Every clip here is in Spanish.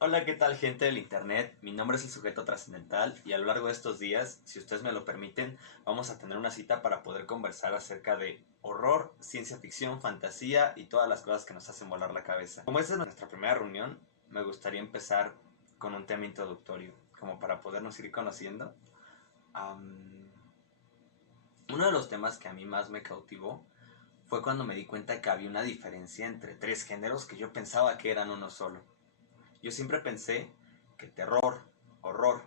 Hola, ¿qué tal, gente del internet? Mi nombre es el sujeto trascendental y a lo largo de estos días, si ustedes me lo permiten, vamos a tener una cita para poder conversar acerca de horror, ciencia ficción, fantasía y todas las cosas que nos hacen volar la cabeza. Como esta es nuestra primera reunión, me gustaría empezar con un tema introductorio, como para podernos ir conociendo. Am, Uno de los temas que a mí más me cautivó fue cuando me di cuenta que había una diferencia entre tres géneros que yo pensaba que eran uno solo. Yo siempre pensé que terror, horror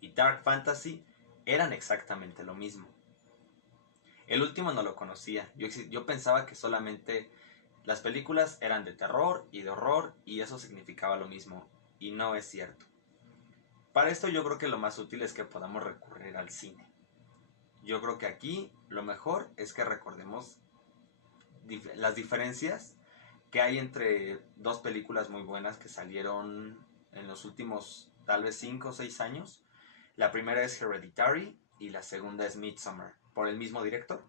y dark fantasy eran exactamente lo mismo. El último no lo conocía. Yo pensaba que solamente las películas eran de terror y de horror y eso significaba lo mismo. Y no es cierto. Para esto yo creo que lo más útil es que podamos recurrir al cine. Yo creo que aquí lo mejor es que recordemos las diferencias que hay entre dos películas muy buenas que salieron en los últimos tal vez 5 o 6 años. La primera es Hereditary y la segunda es Midsommar, por el mismo director.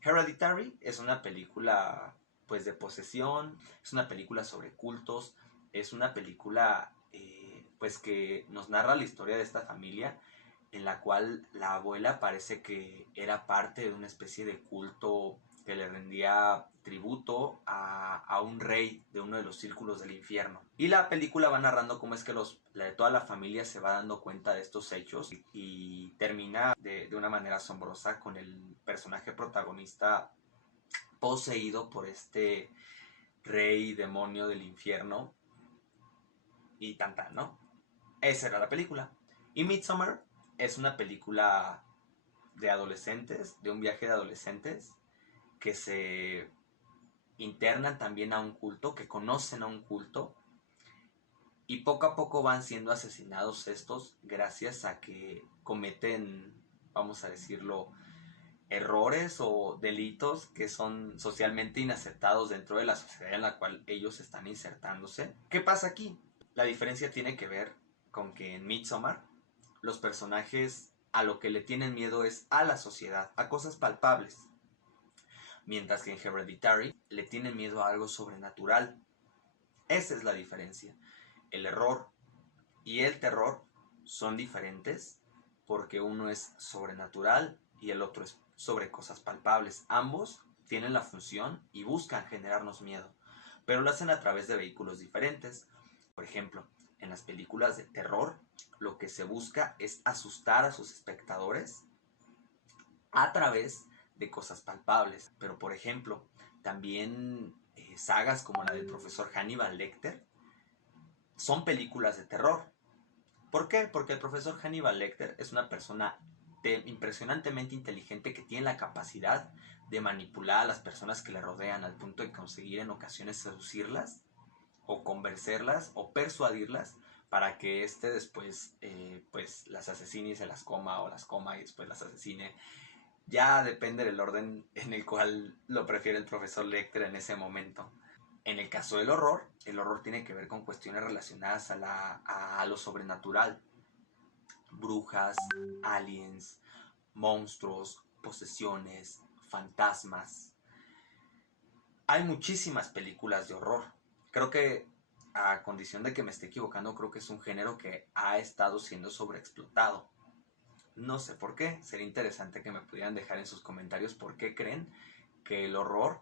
Hereditary es una película pues de posesión, es una película sobre cultos, es una película pues que nos narra la historia de esta familia en la cual la abuela parece que era parte de una especie de culto que le rendía tributo a un rey de uno de los círculos del infierno. Y la película va narrando cómo es que toda la familia se va dando cuenta de estos hechos y termina de una manera asombrosa con el personaje protagonista poseído por este rey demonio del infierno y tan tan, ¿no? Esa era la película. Y Midsommar es una película de adolescentes, de un viaje de adolescentes que se internan también a un culto, que conocen a un culto y poco a poco van siendo asesinados estos gracias a que cometen, vamos a decirlo, errores o delitos que son socialmente inaceptados dentro de la sociedad en la cual ellos están insertándose. ¿Qué pasa aquí? La diferencia tiene que ver con que en Midsommar los personajes a lo que le tienen miedo es a la sociedad, a cosas palpables, mientras que en Hereditary le tienen miedo a algo sobrenatural. Esa es la diferencia. El error y el terror son diferentes porque uno es sobrenatural y el otro es sobre cosas palpables. Ambos tienen la función y buscan generarnos miedo, pero lo hacen a través de vehículos diferentes. Por ejemplo, en las películas de terror, lo que se busca es asustar a sus espectadores a través de cosas palpables. Pero, por ejemplo, también sagas como la del profesor Hannibal Lecter son películas de terror. ¿Por qué? Porque el profesor Hannibal Lecter es una persona impresionantemente inteligente que tiene la capacidad de manipular a las personas que le rodean al punto de conseguir en ocasiones seducirlas o convencerlas o persuadirlas para que éste después pues las asesine y se las coma o las coma y después las asesine. Ya depende del orden en el cual lo prefiere el profesor Lecter en ese momento. En el caso del horror, el horror tiene que ver con cuestiones relacionadas a lo sobrenatural. Brujas, aliens, monstruos, posesiones, fantasmas. Hay muchísimas películas de horror. Creo que, a condición de que me esté equivocando, creo que es un género que ha estado siendo sobreexplotado. No sé por qué. Sería interesante que me pudieran dejar en sus comentarios por qué creen que el horror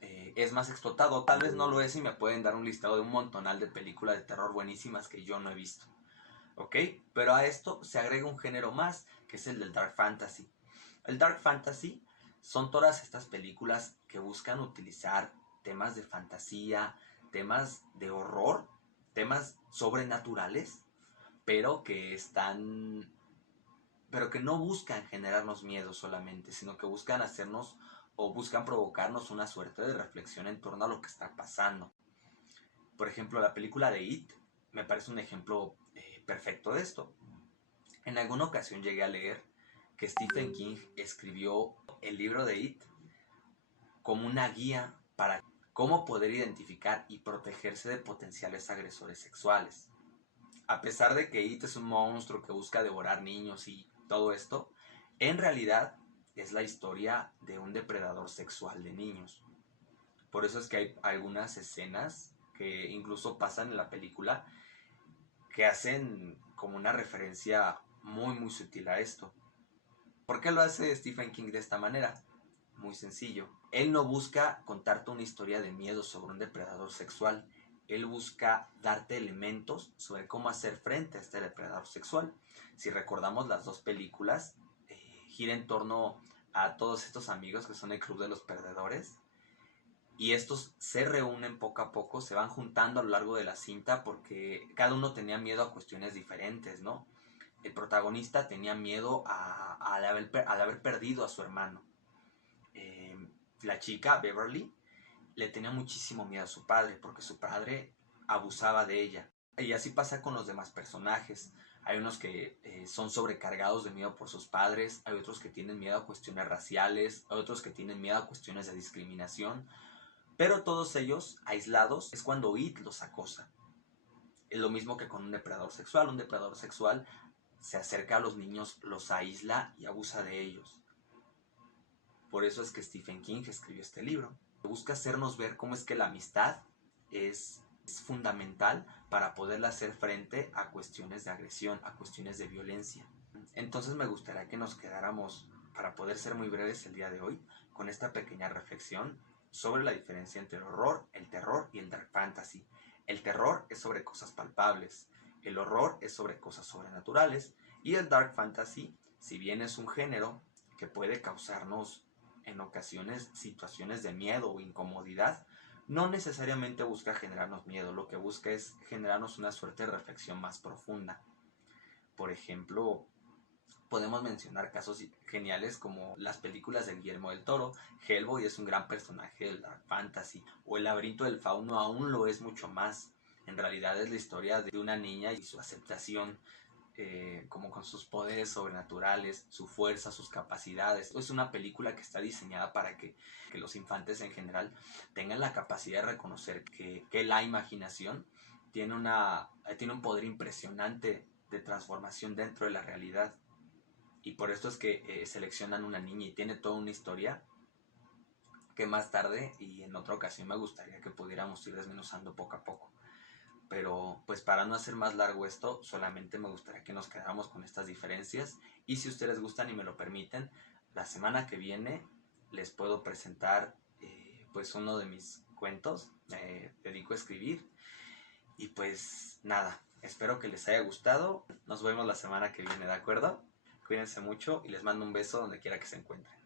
es más explotado. Tal vez no lo es y me pueden dar un listado de un montonal de películas de terror buenísimas que yo no he visto. ¿Ok? Pero a esto se agrega un género más, que es el del Dark Fantasy. El Dark Fantasy son todas estas películas que buscan utilizar temas de fantasía, temas de horror, temas sobrenaturales, pero que están pero que no buscan generarnos miedo solamente, sino que buscan hacernos o buscan provocarnos una suerte de reflexión en torno a lo que está pasando. Por ejemplo, la película de It me parece un ejemplo perfecto de esto. En alguna ocasión llegué a leer que Stephen King escribió el libro de It como una guía para cómo poder identificar y protegerse de potenciales agresores sexuales. A pesar de que It es un monstruo que busca devorar niños y todo esto, en realidad es la historia de un depredador sexual de niños. Por eso es que hay algunas escenas que incluso pasan en la película que hacen como una referencia muy sutil a esto. ¿Por qué lo hace Stephen King de esta manera? Muy sencillo. Él no busca contarte una historia de miedo sobre un depredador sexual. Él busca darte elementos sobre cómo hacer frente a este depredador sexual. Si recordamos las dos películas, gira en torno a todos estos amigos que son el club de los perdedores. Y estos se reúnen poco a poco, se van juntando a lo largo de la cinta porque cada uno tenía miedo a cuestiones diferentes, ¿no? El protagonista tenía miedo al haber perdido a su hermano. La chica, Beverly, le tenía muchísimo miedo a su padre porque su padre abusaba de ella. Y así pasa con los demás personajes. Hay unos que son sobrecargados de miedo por sus padres, hay otros que tienen miedo a cuestiones raciales, hay otros que tienen miedo a cuestiones de discriminación, pero todos ellos, aislados, es cuando It los acosa. Es lo mismo que con un depredador sexual. Un depredador sexual se acerca a los niños, los aísla y abusa de ellos. Por eso es que Stephen King escribió este libro. Busca hacernos ver cómo es que la amistad es fundamental para poderle hacer frente a cuestiones de agresión, a cuestiones de violencia. Entonces me gustaría que nos quedáramos, para poder ser muy breves el día de hoy, con esta pequeña reflexión sobre la diferencia entre el horror, el terror y el dark fantasy. El terror es sobre cosas palpables, el horror es sobre cosas sobrenaturales y el dark fantasy, si bien es un género que puede causarnos en ocasiones situaciones de miedo o incomodidad, no necesariamente busca generarnos miedo, lo que busca es generarnos una suerte de reflexión más profunda. Por ejemplo, podemos mencionar casos geniales como las películas de Guillermo del Toro. Hellboy es un gran personaje del dark fantasy, o El laberinto del fauno aún lo es mucho más. En realidad es la historia de una niña y su aceptación, como con sus poderes sobrenaturales, su fuerza, sus capacidades. Es una película que está diseñada para que los infantes en general tengan la capacidad de reconocer que la imaginación tiene un poder impresionante de transformación dentro de la realidad. Y por esto es que seleccionan una niña y tiene toda una historia que más tarde y en otra ocasión me gustaría que pudiéramos ir desmenuzando poco a poco. Pero pues para no hacer más largo esto, solamente me gustaría que nos quedáramos con estas diferencias. Y si ustedes gustan y me lo permiten, la semana que viene les puedo presentar pues uno de mis cuentos. Me dedico a escribir. Y pues nada, espero que les haya gustado. Nos vemos la semana que viene, ¿de acuerdo? Cuídense mucho y les mando un beso donde quiera que se encuentren.